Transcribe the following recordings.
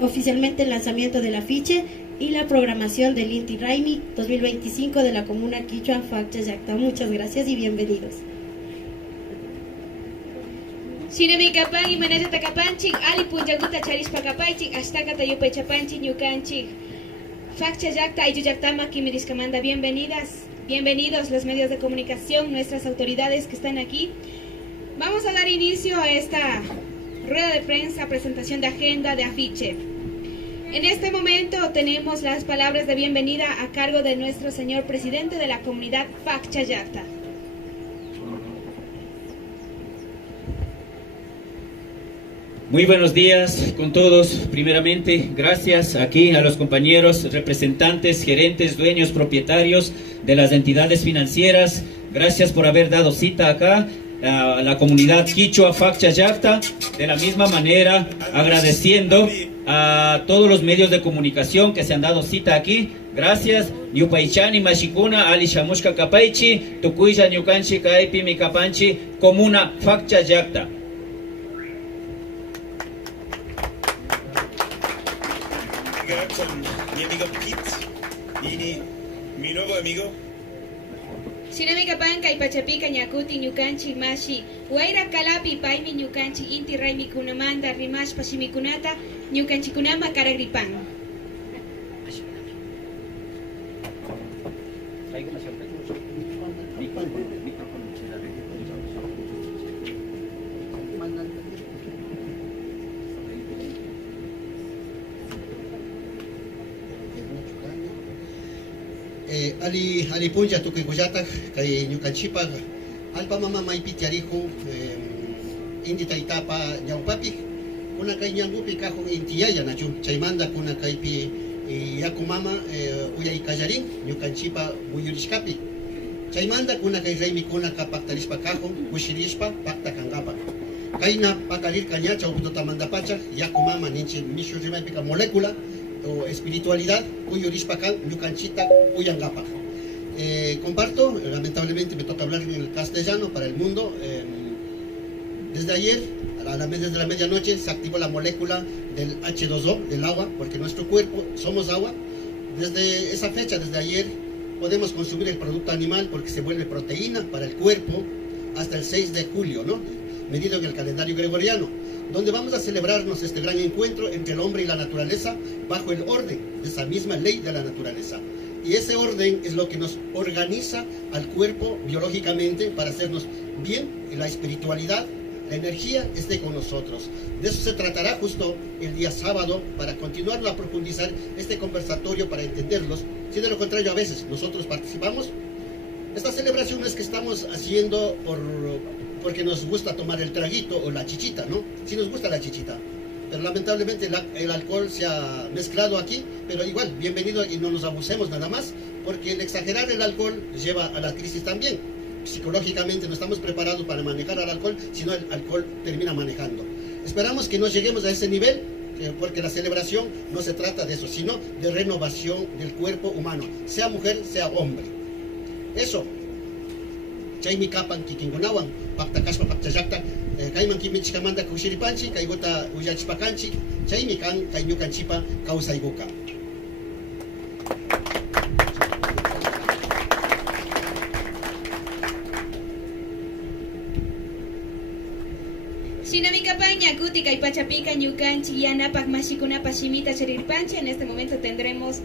oficialmente el lanzamiento del afiche y la programación del Inti Raymi 2025 de la comuna Quichua Facchayacta. Muchas gracias y bienvenidos. Shinami kapan imanata takapanchik ali punjaguta charispa kapaychik ashtaka tayupay chapanchik ñukanchik Facchayacta Ayllullaktama Kimiriskamanda. Bienvenidos los medios de comunicación, nuestras autoridades que están aquí. Vamos a dar inicio a esta rueda de prensa, presentación de agenda, de afiche. En este momento tenemos las palabras de bienvenida a cargo de nuestro señor presidente de la comunidad Facchayacta. Muy buenos días con todos. Primeramente, gracias aquí a los compañeros, representantes, gerentes, dueños, propietarios de las entidades financieras. Gracias por haber dado cita acá a la comunidad Quichua Facchayacta. De la misma manera, agradeciendo a todos los medios de comunicación que se han dado cita aquí. Gracias. Ñupaychani Mashikuna, Ali Shamushka Kapaychi, Tukuya Ñukanchi Kaipi Mikapanchi, Comuna Facchayacta. Con mi amigo Kit y mi nuevo amigo. Shinami kapan kay pachapika ñakuti ñukanchik mashi wayra kalapi paymi ñukanchik Inti Raymi kunamanta rimashpa shimikunata ñukanchikunama karagripan. Ali punja tukuy kuyata kay ñukanchipa alpa mama maypi tiarihu indi taytapa ñawpapi kuna kay ñangupi kahun intiyaya nachu chaymanta kuna kaypi yaku mama uyay kallarin ñukanchipa muyurishkapi chaymanta kuna kay raymikuna pactarishpa kahun kushirishpa pacta kankapa kayna pakarirka ña chawputotamantapacha yaku mama ninchi mishu rimaypika molécula o espiritualidad uyurishpa kan ñukanchita uyangapa. Comparto, lamentablemente me toca hablar en el castellano para el mundo. Desde ayer, a la medianoche, se activó la molécula del H2O, del agua, porque nuestro cuerpo somos agua. Desde esa fecha, desde ayer, podemos consumir el producto animal porque se vuelve proteína para el cuerpo hasta el 6 de julio, ¿no? Medido en el calendario gregoriano, donde vamos a celebrarnos este gran encuentro entre el hombre y la naturaleza bajo el orden de esa misma ley de la naturaleza. Y ese orden es lo que nos organiza al cuerpo biológicamente para hacernos bien. Y la espiritualidad, la energía esté con nosotros. De eso se tratará justo el día sábado para continuarlo a profundizar este conversatorio para entenderlos. Si de lo contrario a veces nosotros participamos, esta celebración es que estamos haciendo porque nos gusta tomar el traguito o la chichita, ¿no? Sí nos gusta la chichita. Pero lamentablemente el alcohol se ha mezclado aquí, pero igual, bienvenido y no nos abusemos nada más, porque el exagerar el alcohol lleva a la crisis también. Psicológicamente no estamos preparados para manejar al alcohol, sino el alcohol termina manejando. Esperamos que no lleguemos a ese nivel, porque la celebración no se trata de eso, sino de renovación del cuerpo humano, sea mujer, sea hombre. Eso. Chaymi kapan kikingunawan, pakta kaspa Facchayacta, kayman kimichikamanta kushiripanchi, kaygota uyachpakanchi, chaymi kan kay ñukanchipa kawsaykuka. Shinami kapan ñakuti kay pachapika ñukanchik yanapak mashikunapa shimita charirpanchi. En este momento tendremos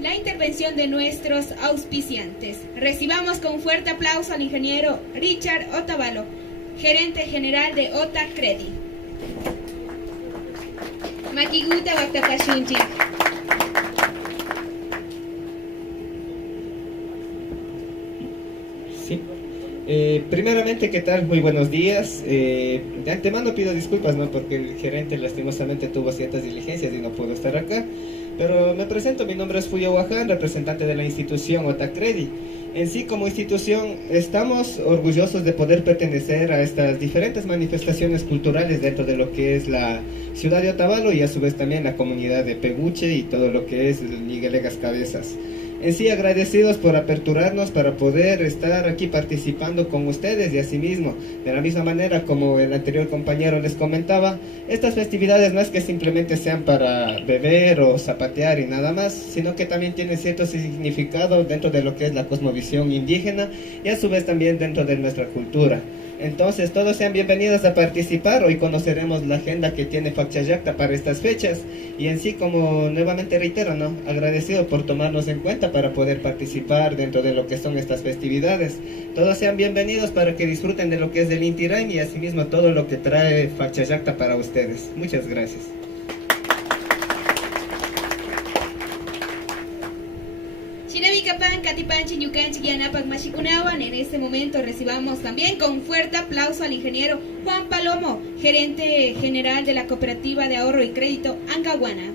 la intervención de nuestros auspiciantes. Recibamos con fuerte aplauso al ingeniero Richard Otavalo, gerente general de Ota Credit. Makiguta Baktapashunchi. Sí. Primeramente, ¿qué tal? Muy buenos días. De antemano pido disculpas, ¿no? Porque el gerente lastimosamente tuvo ciertas diligencias y no pudo estar acá. Pero me presento, mi nombre es Fuyo Wahan, representante de la institución Ota Credit. En sí, como institución, estamos orgullosos de poder pertenecer a estas diferentes manifestaciones culturales dentro de lo que es la ciudad de Otavalo y a su vez también la comunidad de Peguche y todo lo que es Miguelegas Cabezas. En sí, agradecidos por aperturarnos para poder estar aquí participando con ustedes y asimismo, de la misma manera como el anterior compañero les comentaba, estas festividades no es que simplemente sean para beber o zapatear y nada más, sino que también tienen cierto significado dentro de lo que es la cosmovisión indígena y a su vez también dentro de nuestra cultura. Entonces, todos sean bienvenidos a participar. Hoy conoceremos la agenda que tiene Facchayacta para estas fechas. Y en sí, como nuevamente reitero, ¿no? Agradecido por tomarnos en cuenta para poder participar dentro de lo que son estas festividades. Todos sean bienvenidos para que disfruten de lo que es el Inti Raymi y asimismo todo lo que trae Facchayacta para ustedes. Muchas gracias. Shinamikapan, Katipanchi, Ñukanchi, Yanapak, Mashikunawan. En este momento recibamos también con fuerte aplauso al ingeniero Juan Palomo, gerente general de la Cooperativa de Ahorro y Crédito Angahuana.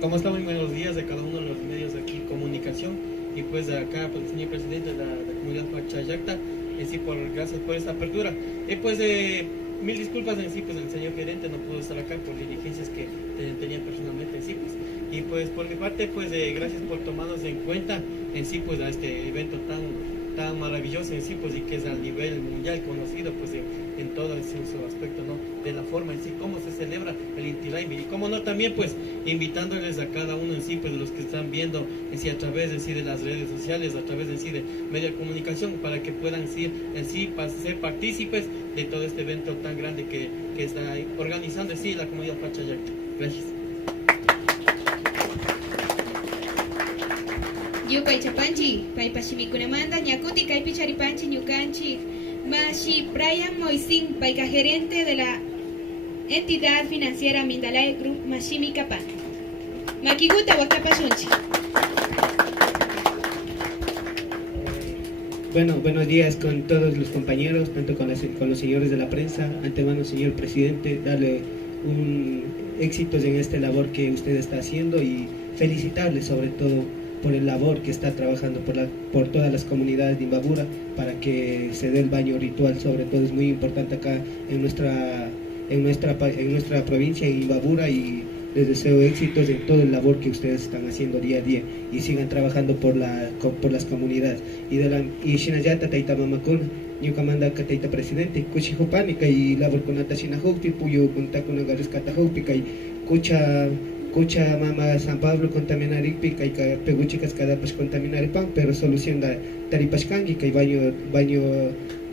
¿Cómo están? Muy buenos días de cada uno de los medios de aquí comunicación y pues acá pues, el señor presidente de la comunidad Facchayacta, sí, gracias por esta apertura. Pues mil disculpas en sí, pues el señor gerente no pudo estar acá por diligencias que tenía personalmente en sí, pues. Y pues por mi parte, pues gracias por tomarnos en cuenta en sí, pues a este evento tan maravilloso en sí, pues y que es a nivel mundial conocido, pues en todo su aspecto, ¿no? De la forma en sí, cómo se celebra el Inti Raymi y cómo no también, pues invitándoles a cada uno en sí, pues los que están viendo en sí a través en sí de las redes sociales, a través en sí de medios de comunicación, para que puedan en sí ser partícipes de todo este evento tan grande que está organizando en sí la comunidad Facchayacta. Gracias. Yupay Chapanchi, Paipa Shimikunamanda, Ñakuti, Kaipi Charipanchi, Ñukanchi, Mashi Brian Moisin, Paica gerente de la entidad financiera Mindalay Group Mashimi Kapan. Makiguta Wakapashunchi. Bueno, buenos días con todos los compañeros, tanto con los señores de la prensa. Antemano, señor presidente, darle un éxitos en esta labor que usted está haciendo y felicitarle sobre todo por el labor que está trabajando por todas las comunidades de Imbabura para que se dé el baño ritual. Sobre todo es muy importante acá en nuestra provincia, en Imbabura, y les deseo éxitos en toda la labor que ustedes están haciendo día a día y sigan trabajando por las comunidades. Y Shinayata Taita Mamakuna, Ñukamanda Taita Presidente, Kuchihupánica y labor con Atashina Houpi, Puyo Kuntakuna Gariscata Houpika y Kucha Mama San Pablo contaminar Ipika y Peguchicas cada pues contaminar pan, pero solución da Taripashkangi que baño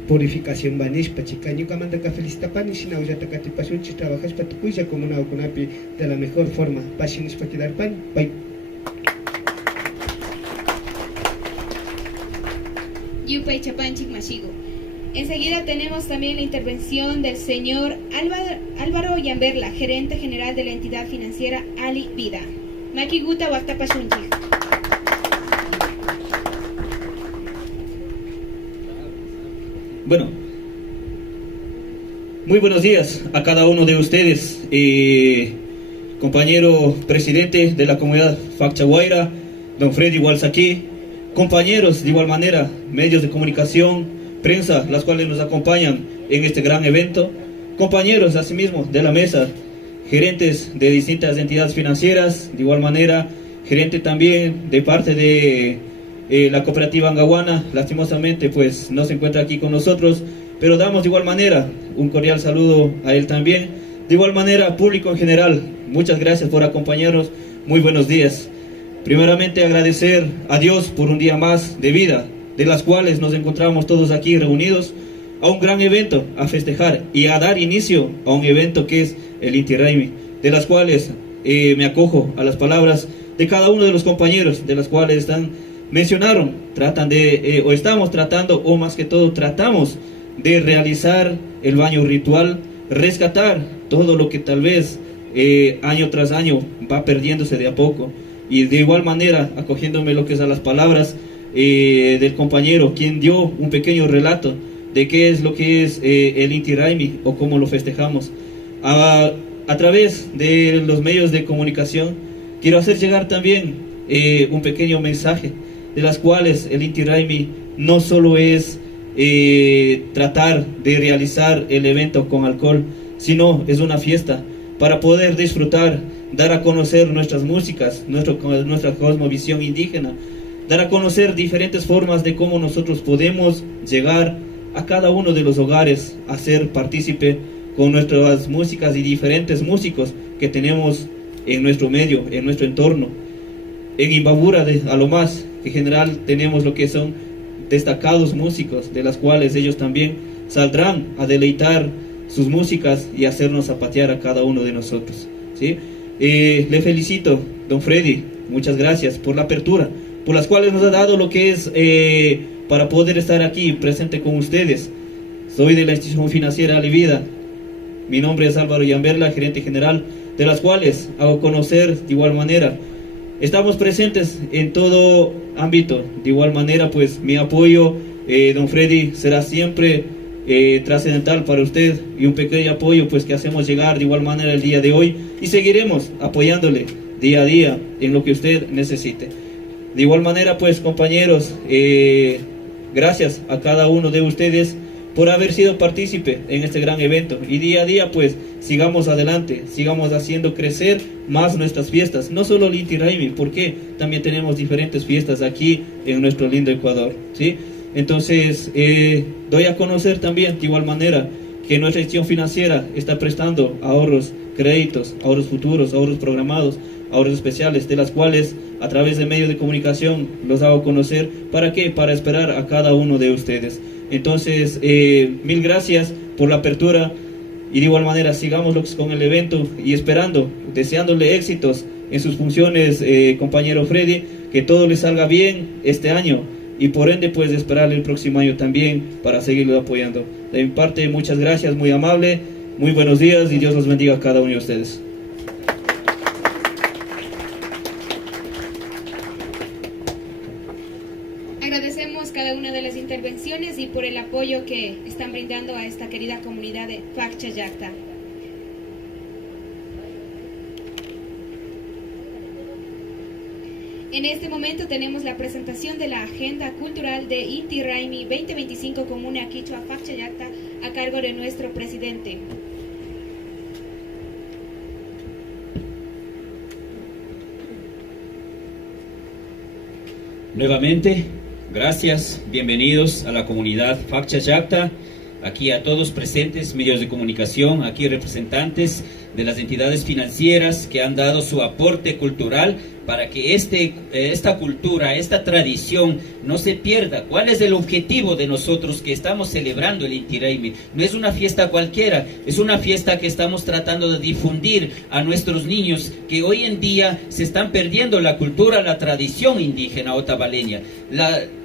purificación banishpa chica Ñukamanda ka felicita pani Shinawayata Katipashunchi trabajas para tu puya como una okunapi de la mejor forma pashinis para quedar pan. Bye. Yupay Chapanchik Mashigo. Enseguida tenemos también la intervención del señor Álvaro Yamberla, gerente general de la entidad financiera Ali Vida. Makiguta Waktapashunchi. Bueno, muy buenos días a cada uno de ustedes, compañero presidente de la comunidad Facchahuayra, don Freddy Walsaqui, compañeros de igual manera, medios de comunicación, prensa, las cuales nos acompañan en este gran evento, compañeros asimismo de la mesa, gerentes de distintas entidades financieras, de igual manera, gerente también de parte de la cooperativa Angahuana, lastimosamente pues no se encuentra aquí con nosotros, pero damos de igual manera un cordial saludo a él también. De igual manera, público en general, muchas gracias por acompañarnos, muy buenos días. Primeramente agradecer a Dios por un día más de vida, de las cuales nos encontramos todos aquí reunidos a un gran evento, a festejar y a dar inicio a un evento que es el Inti Raymi, de las cuales me acojo a las palabras de cada uno de los compañeros, de las cuales estamos tratando, o más que todo tratamos de realizar el baño ritual, rescatar todo lo que tal vez año tras año va perdiéndose de a poco, y de igual manera acogiéndome lo que es a las palabras del compañero, quien dio un pequeño relato de qué es lo que es el Inti Raymi o cómo lo festejamos. A través de los medios de comunicación quiero hacer llegar también un pequeño mensaje, de las cuales el Inti Raymi no solo es tratar de realizar el evento con alcohol, sino es una fiesta para poder disfrutar, dar a conocer nuestras músicas, nuestra cosmovisión indígena, dar a conocer diferentes formas de cómo nosotros podemos llegar a cada uno de los hogares a ser partícipe con nuestras músicas y diferentes músicos que tenemos en nuestro medio, en nuestro entorno. En Imbabura, a lo más, en general tenemos lo que son destacados músicos, de las cuales ellos también saldrán a deleitar sus músicas y hacernos zapatear a cada uno de nosotros, ¿sí? Le felicito, don Freddy, muchas gracias por la apertura, por las cuales nos ha dado lo que es para poder estar aquí presente con ustedes. Soy de la institución financiera Alivida, mi nombre es Álvaro Yamberla, gerente general, de las cuales hago conocer de igual manera. Estamos presentes en todo ámbito, de igual manera pues mi apoyo, don Freddy, será siempre trascendental para usted, y un pequeño apoyo pues que hacemos llegar de igual manera el día de hoy, y seguiremos apoyándole día a día en lo que usted necesite. De igual manera pues compañeros, gracias a cada uno de ustedes por haber sido partícipe en este gran evento, y día a día pues sigamos adelante, sigamos haciendo crecer más nuestras fiestas, no solo el Inti Raymi, porque también tenemos diferentes fiestas aquí en nuestro lindo Ecuador, ¿sí? Entonces doy a conocer también de igual manera que nuestra institución financiera está prestando ahorros, créditos, ahorros futuros, ahorros programados, ahorros especiales, de las cuales a través de medios de comunicación los hago conocer. ¿Para qué? Para esperar a cada uno de ustedes. Entonces, mil gracias por la apertura, y de igual manera sigamos con el evento y esperando, deseándole éxitos en sus funciones, compañero Freddy, que todo le salga bien este año, y por ende pues esperarle el próximo año también para seguirlo apoyando. De mi parte, muchas gracias, muy amable, muy buenos días y Dios los bendiga a cada uno de ustedes. Agradecemos cada una de las intervenciones y por el apoyo que están brindando a esta querida comunidad de Pacchayacta. En este momento tenemos la presentación de la agenda cultural de Inti Raymi 2025 Comuna Quichua Pacchayacta a cargo de nuestro presidente. Nuevamente, gracias, bienvenidos a la comunidad Pacchayacta, aquí a todos presentes, medios de comunicación, aquí representantes de las entidades financieras que han dado su aporte cultural para que esta cultura, esta tradición no se pierda. ¿Cuál es el objetivo de nosotros que estamos celebrando el Inti Raymi? No es una fiesta cualquiera, es una fiesta que estamos tratando de difundir a nuestros niños que hoy en día se están perdiendo la cultura, la tradición indígena otavaleña.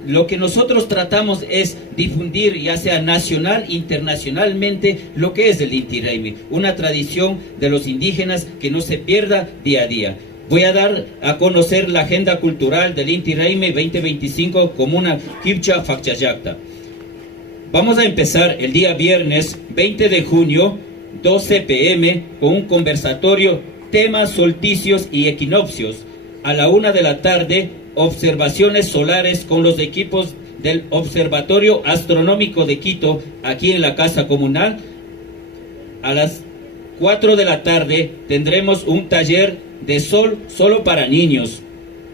Lo que nosotros tratamos es difundir, ya sea nacional, internacionalmente, lo que es el Inti Raymi, una tradición de los indígenas que no se pierda día a día. Voy a dar a conocer la agenda cultural del Inti Raymi 2025 Comuna Quichua Pacchayacta. Vamos a empezar el día viernes 20 de junio, 12 p.m, con un conversatorio, temas solsticios y equinoccios. A la 1 de la tarde, observaciones solares con los equipos del Observatorio Astronómico de Quito, aquí en la Casa Comunal. A las 4 de la tarde tendremos un taller de sol solo para niños.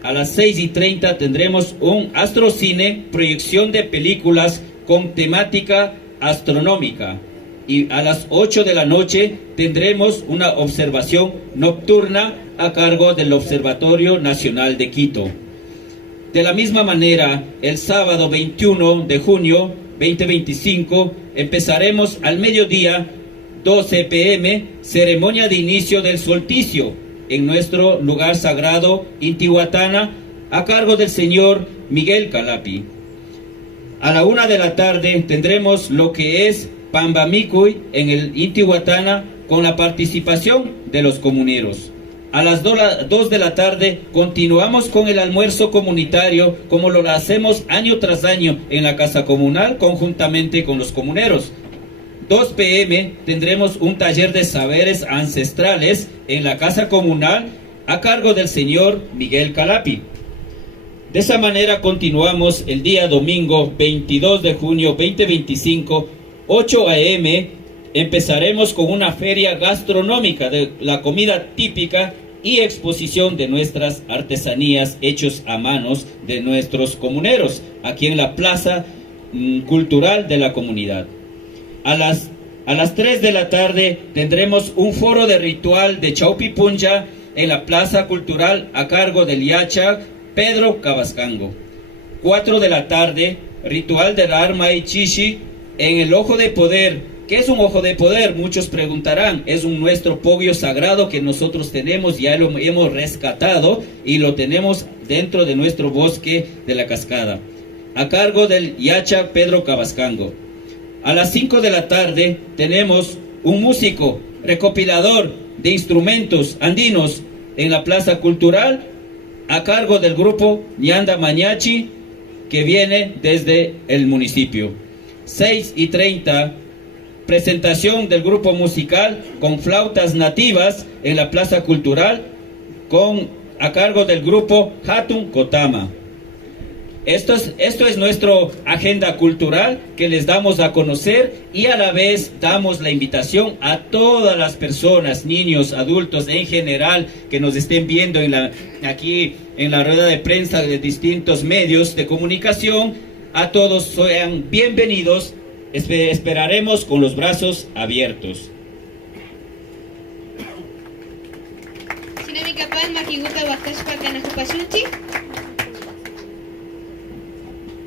A las 6:30 tendremos un astrocine, proyección de películas con temática astronómica. Y a las 8 de la noche tendremos una observación nocturna a cargo del Observatorio Nacional de Quito. De la misma manera, el sábado 21 de junio 2025 empezaremos al mediodía, 12 p.m, ceremonia de inicio del solsticio en nuestro lugar sagrado Intihuatana, a cargo del señor Miguel Calapi. A la 1 de la tarde tendremos lo que es Pambamicuy en el Intihuatana con la participación de los comuneros. A las 2 de la tarde continuamos con el almuerzo comunitario, como lo hacemos año tras año en la Casa Comunal conjuntamente con los comuneros. 2 p.m. tendremos un taller de saberes ancestrales en la Casa Comunal a cargo del señor Miguel Calapi. De esa manera continuamos el día domingo 22 de junio 2025, 8 a.m., Empezaremos con una feria gastronómica de la comida típica y exposición de nuestras artesanías hechos a manos de nuestros comuneros, aquí en la Plaza Cultural de la comunidad. A las 3 de la tarde tendremos un foro de ritual de Chaupipuncha en la Plaza Cultural a cargo del Yacha Pedro Cabascango. 4 de la tarde, ritual del Arma y Chishi en el Ojo de Poder. ¿Qué es un ojo de poder? Muchos preguntarán. Es nuestro podio sagrado que nosotros tenemos, ya lo hemos rescatado y lo tenemos dentro de nuestro bosque de la cascada, a cargo del Yacha Pedro Cabascango. A las 5 de la tarde tenemos un músico recopilador de instrumentos andinos en la Plaza Cultural, a cargo del grupo Ñanda Mañachi, que viene desde el municipio. 6:30, presentación del grupo musical con flautas nativas en la Plaza Cultural a cargo del grupo Hatun Kotama. Esto es nuestra agenda cultural que les damos a conocer, y a la vez damos la invitación a todas las personas, niños, adultos en general, que nos estén viendo aquí en la rueda de prensa de distintos medios de comunicación. A todos sean bienvenidos. Esperaremos con los brazos abiertos. Sinamikapan makiguta waqtashpa kanakupashunchik.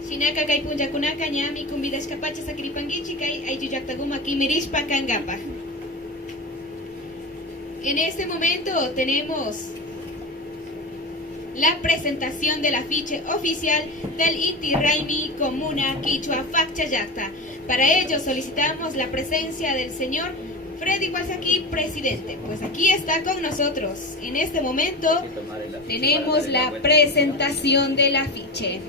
Sinaka kay punllakunaka ñami convidashkapacha sakripanguichik kay ayllullaqtakuman kimirishpa kankapaj. En este momento tenemos la presentación del afiche oficial del Inti Raymi Comuna Quichua Facchayacta. Para ello solicitamos la presencia del señor Freddy Guasaki, presidente. Pues aquí está con nosotros. En este momento tenemos la presentación del afiche.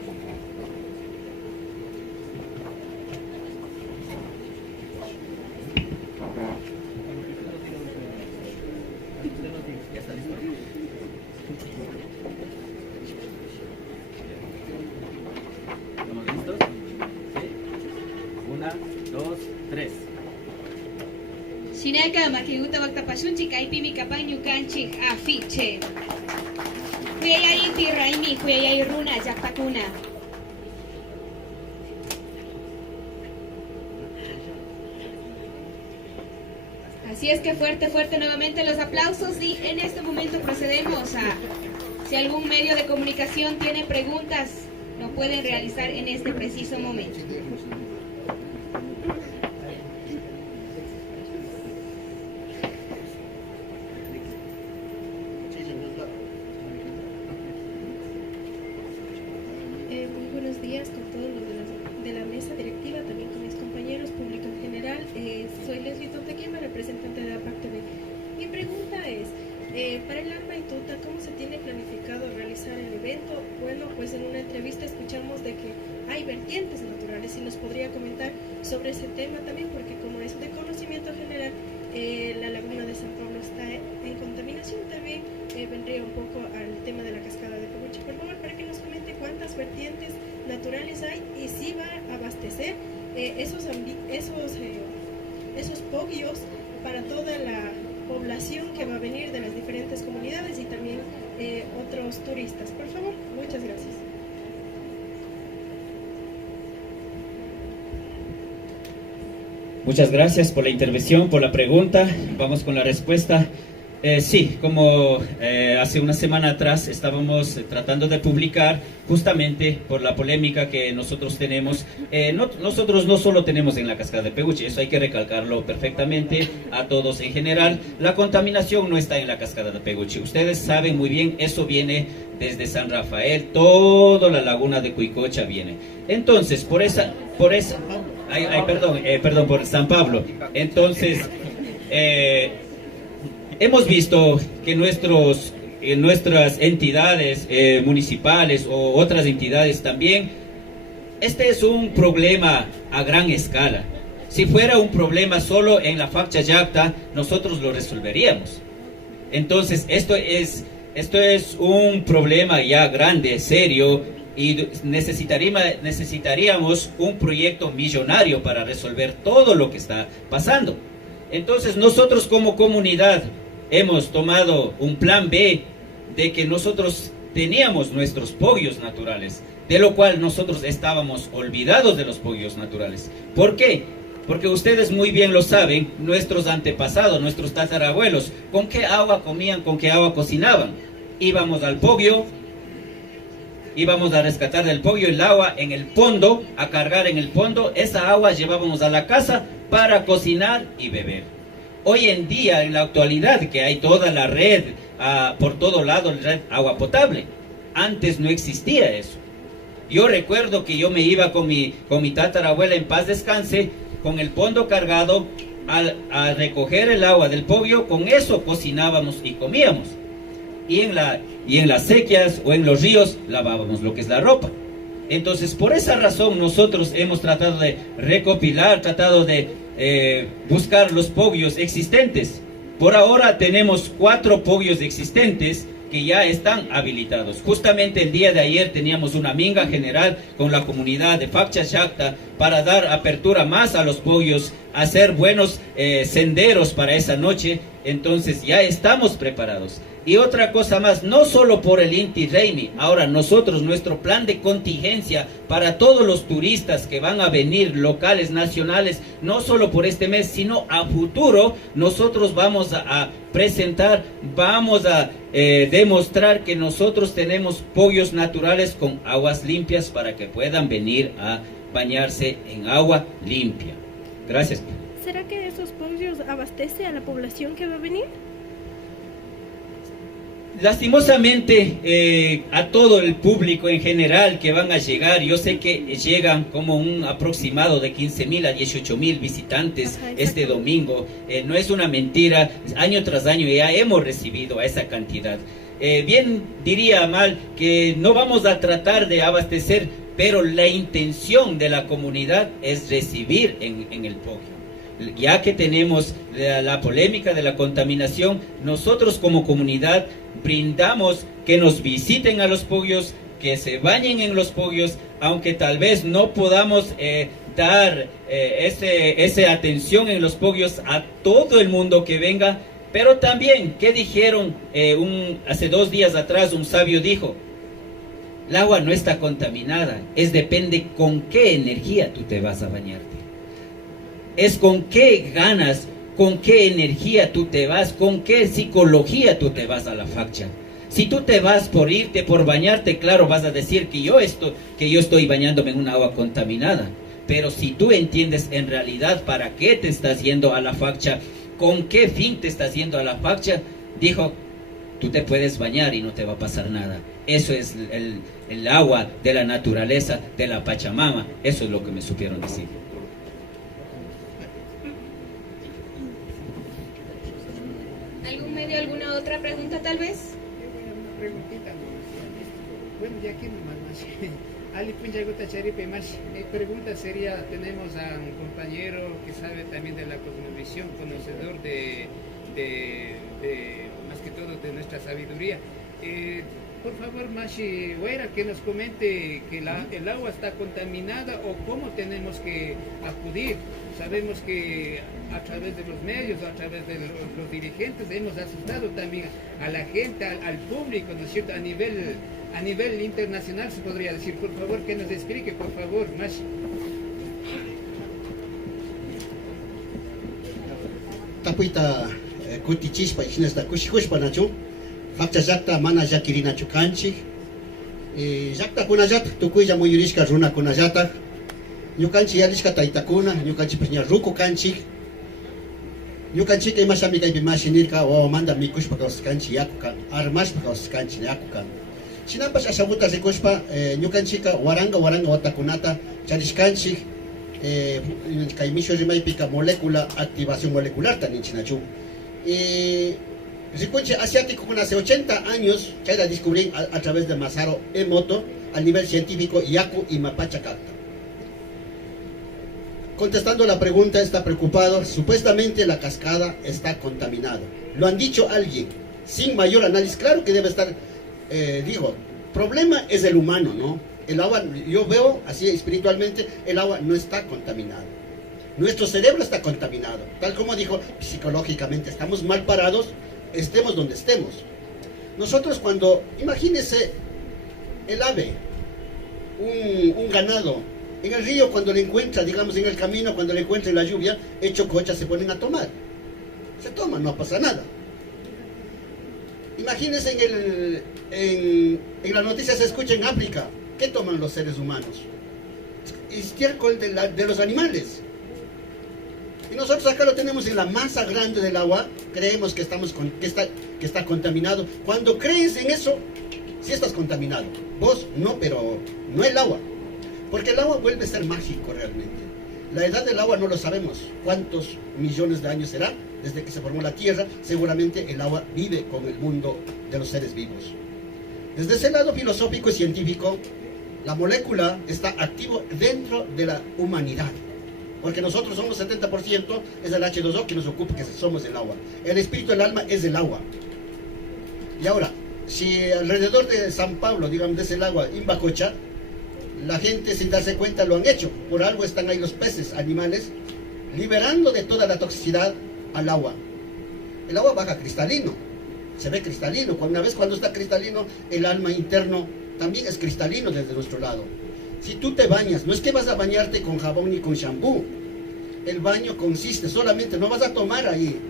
Sinaka makiguta waqtapashunchik kaypimi kapan ñukanchik afiche. Kuyayay Inti Raymi, kuyayay runa llaqtakuna. Así es que fuerte nuevamente los aplausos, y en este momento procedemos a, si algún medio de comunicación tiene preguntas, lo pueden realizar en este preciso momento. Buenos días con todos los de la mesa directiva, también con mis compañeros, público en general. Soy Leslie Tontequima, representante de APACTV. Mi pregunta es, para el ARMA y TUTA, ¿cómo se tiene planificado realizar el evento? Bueno, pues en una entrevista escuchamos de que hay vertientes naturales, y nos podría comentar sobre ese tema también, porque como es de conocimiento general, la laguna de San Pablo está en contaminación. También vendría un poco al tema de la cascada de Peguchi. Por favor, para que nos comente cuántas vertientes naturales hay y si va a abastecer esos pogios para toda la población que va a venir de las diferentes comunidades y también otros turistas. Por favor, muchas gracias. Muchas gracias por la intervención, por la pregunta. Vamos con la respuesta. Sí, como hace una semana atrás estábamos tratando de publicar, justamente por la polémica que nosotros tenemos. Nosotros no solo tenemos en la cascada de Peguchi, eso hay que recalcarlo perfectamente a todos en general. La contaminación no está en la cascada de Peguchi. Ustedes saben muy bien, eso viene desde San Rafael, toda la laguna de Cuicocha viene. Entonces, por San Pablo. Entonces, hemos visto que nuestras entidades municipales o otras entidades también, este es un problema a gran escala. Si fuera un problema solo en la Facchayacta, nosotros lo resolveríamos. Entonces, esto es un problema ya grande, serio, y necesitaríamos un proyecto millonario para resolver todo lo que está pasando. Entonces nosotros como comunidad hemos tomado un plan B de que nosotros teníamos nuestros pollos naturales, de lo cual nosotros estábamos olvidados de los pollos naturales. ¿Por qué? Porque ustedes muy bien lo saben, nuestros antepasados, nuestros tatarabuelos, ¿con qué agua comían, con qué agua cocinaban? Íbamos al pollo, íbamos a rescatar del pollo el agua en el pondo, a cargar en el pondo, esa agua llevábamos a la casa para cocinar y beber. Hoy en día, en la actualidad, que hay toda la red, por todo lado, la red agua potable, antes no existía eso. Yo recuerdo que yo me iba con mi tatarabuela, en paz descanse, con el pondo cargado, a recoger el agua del pollo, con eso cocinábamos y comíamos. Y en las sequías o en los ríos lavábamos lo que es la ropa. Entonces, por esa razón nosotros hemos tratado de recopilar, tratado de buscar los pollos existentes. Por ahora tenemos 4 pollos existentes que ya están habilitados. Justamente el día de ayer teníamos una minga general con la comunidad de Facchayacta para dar apertura más a los pollos, hacer buenos senderos para esa noche. Entonces ya estamos preparados. Y otra cosa más, no solo por el Inti Raymi, ahora nosotros, nuestro plan de contingencia para todos los turistas que van a venir, locales, nacionales, no solo por este mes, sino a futuro, nosotros vamos a presentar, vamos a demostrar que nosotros tenemos pollos naturales con aguas limpias para que puedan venir a bañarse en agua limpia. Gracias. ¿Será que esos pollos abastece a la población que va a venir? Lastimosamente, a todo el público en general que van a llegar, yo sé que llegan como un aproximado de 15,000 a 18,000 visitantes este domingo. No es una mentira, año tras año ya hemos recibido a esa cantidad. Bien diría mal que no vamos a tratar de abastecer, pero la intención de la comunidad es recibir en el pollo. Ya que tenemos la polémica de la contaminación, nosotros como comunidad brindamos que nos visiten a los pollos, que se bañen en los pollos, aunque tal vez no podamos dar esa atención en los pollos a todo el mundo que venga, pero también, ¿qué dijeron? Hace 2 días atrás un sabio dijo, el agua no está contaminada, depende con qué energía tú te vas a bañarte. Es con qué ganas, con qué energía tú te vas, con qué psicología tú te vas a la facha. Si tú te vas por irte, por bañarte, claro, vas a decir que yo estoy bañándome en una agua contaminada. Pero si tú entiendes en realidad para qué te estás yendo a la facha, con qué fin te estás yendo a la facha, dijo, tú te puedes bañar y no te va a pasar nada. Eso es el agua de la naturaleza, de la Pachamama. Eso es lo que me supieron decir. ¿Algún medio, alguna otra pregunta tal vez? Una preguntita. Bueno, ya que Ali Punjaguta Charipe más, mi pregunta sería, tenemos a un compañero que sabe también de la cosmovisión, conocedor de más que todo de nuestra sabiduría. Por favor, Mashi Huera, que nos comente que el agua está contaminada o cómo tenemos que acudir. Sabemos que a través de los medios, a través de los dirigentes, hemos asustado también a la gente, al público, ¿no es cierto? A nivel internacional se podría decir. Por favor, que nos explique, por favor, Mashi. Tapuita kutichispa isnesta kushikushpa nachu. Facchayacta mana yakirina chukanchik. Llaqta kunallata tukuylla muyurishka runa kunallata. Ñukanchik yalishka taytakuna, ñukanchik ña ruku kanchik. Ñukanchik imashami kaypi mashinirka wawamanta mikushpa kawsaskanchik yaku kan, armashpa kawsaskanchik yaku kan. Shinapash ashamuta rikushpa ñukanchika waranga watakunata charishkanchik kay misho rimaypika molécula activación molecular taninchinachu. Rikunchi asiático con hace 80 años que la descubrí a través de Masaru Emoto al nivel científico Yaku y Mapacha Cacta. Contestando la pregunta, está preocupado, supuestamente la cascada está contaminada. Lo han dicho alguien, sin mayor análisis, claro que debe estar, problema es el humano, ¿no? El agua, yo veo así espiritualmente, el agua no está contaminada. Nuestro cerebro está contaminado. Tal como dijo, psicológicamente estamos mal parados, estemos donde estemos. Nosotros cuando, imagínense el ave, un ganado, en el río cuando le encuentra, digamos en el camino, cuando le encuentra en la lluvia, hecho cocha, se ponen a tomar. Se toman, no pasa nada. Imagínense en la noticia se escucha en África, ¿qué toman los seres humanos? Estiércol de los animales. Y nosotros acá lo tenemos en la masa grande del agua, creemos que está contaminado. Cuando crees en eso, sí estás contaminado. Vos no, pero no el agua. Porque el agua vuelve a ser mágico realmente. La edad del agua no lo sabemos. ¿Cuántos millones de años será? Desde que se formó la Tierra, seguramente el agua vive con el mundo de los seres vivos. Desde ese lado filosófico y científico, la molécula está activa dentro de la humanidad. Porque nosotros somos 70%, es el H2O que nos ocupa, que somos el agua. El espíritu del alma es el agua. Y ahora, si alrededor de San Pablo, digamos, de ese agua, Imbacocha, la gente sin darse cuenta lo han hecho. Por algo están ahí los peces, animales, liberando de toda la toxicidad al agua. El agua baja cristalino, se ve cristalino. Una vez cuando está cristalino, el alma interno también es cristalino desde nuestro lado. Si tú te bañas, no es que vas a bañarte con jabón ni con shampoo. El baño consiste solamente, no vas a tomar ahí.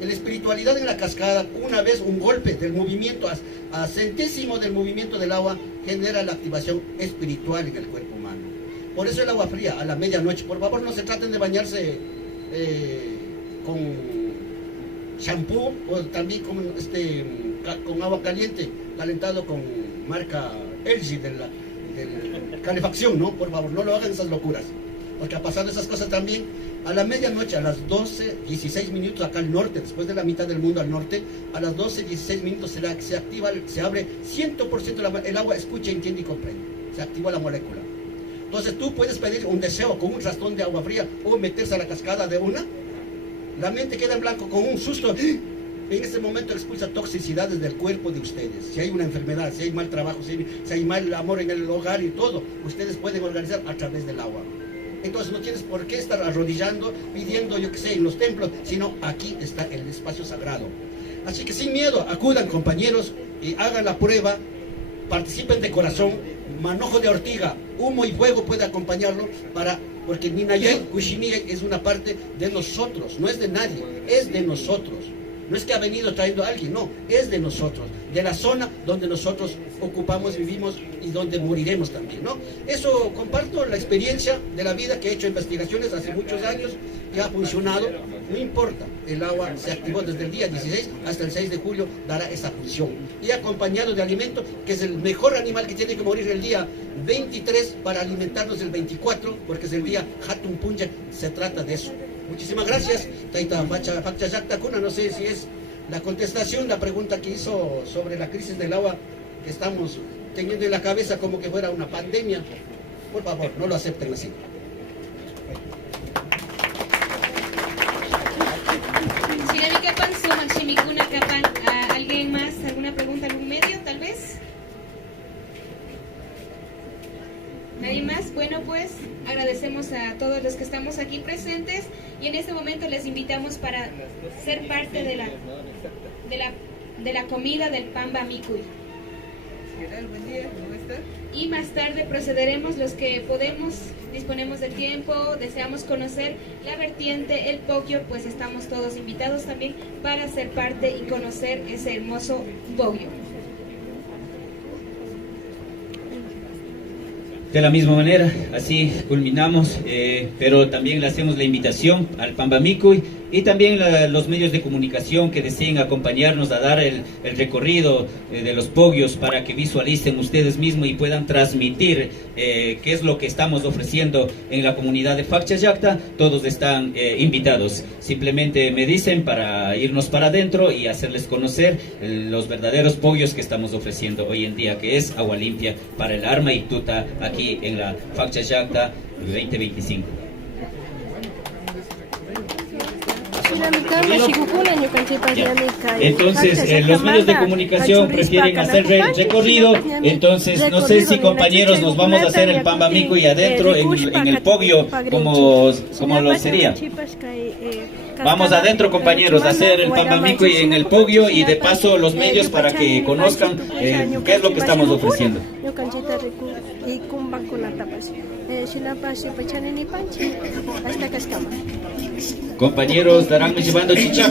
En la espiritualidad en la cascada, una vez un golpe del movimiento a centésimo del movimiento del agua genera la activación espiritual en el cuerpo humano. Por eso el agua fría a la medianoche, por favor no se traten de bañarse con shampoo o también con agua caliente, calentado con marca LG de calefacción, ¿no? Por favor, no lo hagan esas locuras. Porque ha pasado esas cosas también. A la medianoche, a las 12:16 minutos, acá al norte, después de la mitad del mundo al norte, a las 12:16 minutos se activa, se abre 100% el agua, escucha, entiende y comprende. Se activa la molécula. Entonces tú puedes pedir un deseo con un rastón de agua fría o meterse a la cascada de una. La mente queda en blanco con un susto. En ese momento expulsa toxicidades del cuerpo de ustedes. Si hay una enfermedad, si hay mal trabajo, si hay mal amor en el hogar y todo, ustedes pueden organizar a través del agua. Entonces no tienes por qué estar arrodillando, pidiendo, yo qué sé, en los templos, sino aquí está el espacio sagrado. Así que sin miedo, acudan compañeros y hagan la prueba, participen de corazón, manojo de ortiga, humo y fuego puede acompañarlo porque Ninayay, Ushiniye es una parte de nosotros, no es de nadie, es de nosotros. No es que ha venido trayendo a alguien, no, es de nosotros, de la zona donde nosotros ocupamos, vivimos y donde moriremos también, ¿no? Eso comparto la experiencia de la vida que he hecho investigaciones hace muchos años, que ha funcionado, no importa, el agua se activó desde el día 16 hasta el 6 de julio, dará esa función. Y acompañado de alimento, que es el mejor animal que tiene que morir el día 23 para alimentarnos el 24, porque es el día Hatun Punja, se trata de eso. Muchísimas gracias. Taita Fakcha Yakta Kuna, no sé si es la contestación, la pregunta que hizo sobre la crisis del agua que estamos teniendo en la cabeza como que fuera una pandemia. Por favor, no lo acepten así. ¿Alguien más? ¿Alguna pregunta, algún medio, tal vez? ¿Nadie más? Bueno, pues agradecemos a todos los que estamos aquí presentes y en este momento les invitamos para ser parte de la comida del Pamba Mikuy. Buen día, ¿cómo está? Y más tarde procederemos los que podemos, disponemos del tiempo, deseamos conocer la vertiente, el Bogyo, pues estamos todos invitados también para ser parte y conocer ese hermoso Bogyo. De la misma manera, así culminamos, pero también le hacemos la invitación al Pamba Mikuy y también los medios de comunicación que deseen acompañarnos a dar el recorrido de los pogios para que visualicen ustedes mismos y puedan transmitir qué es lo que estamos ofreciendo en la comunidad de Fakcha Yakta. Todos están invitados. Simplemente me dicen para irnos para adentro y hacerles conocer los verdaderos pogios que estamos ofreciendo hoy en día, que es agua limpia para el Arma y Tuta aquí en la Fakcha Yakta 2025. Entonces, los medios de comunicación prefieren hacer recorrido, entonces no sé si compañeros nos vamos a hacer el Pambamico y adentro en el podio, como lo sería. Vamos adentro, compañeros, a hacer el Pambamico y en el podio y de paso los medios para que conozcan qué es lo que estamos ofreciendo. Compañeros, estarán llevando chicha.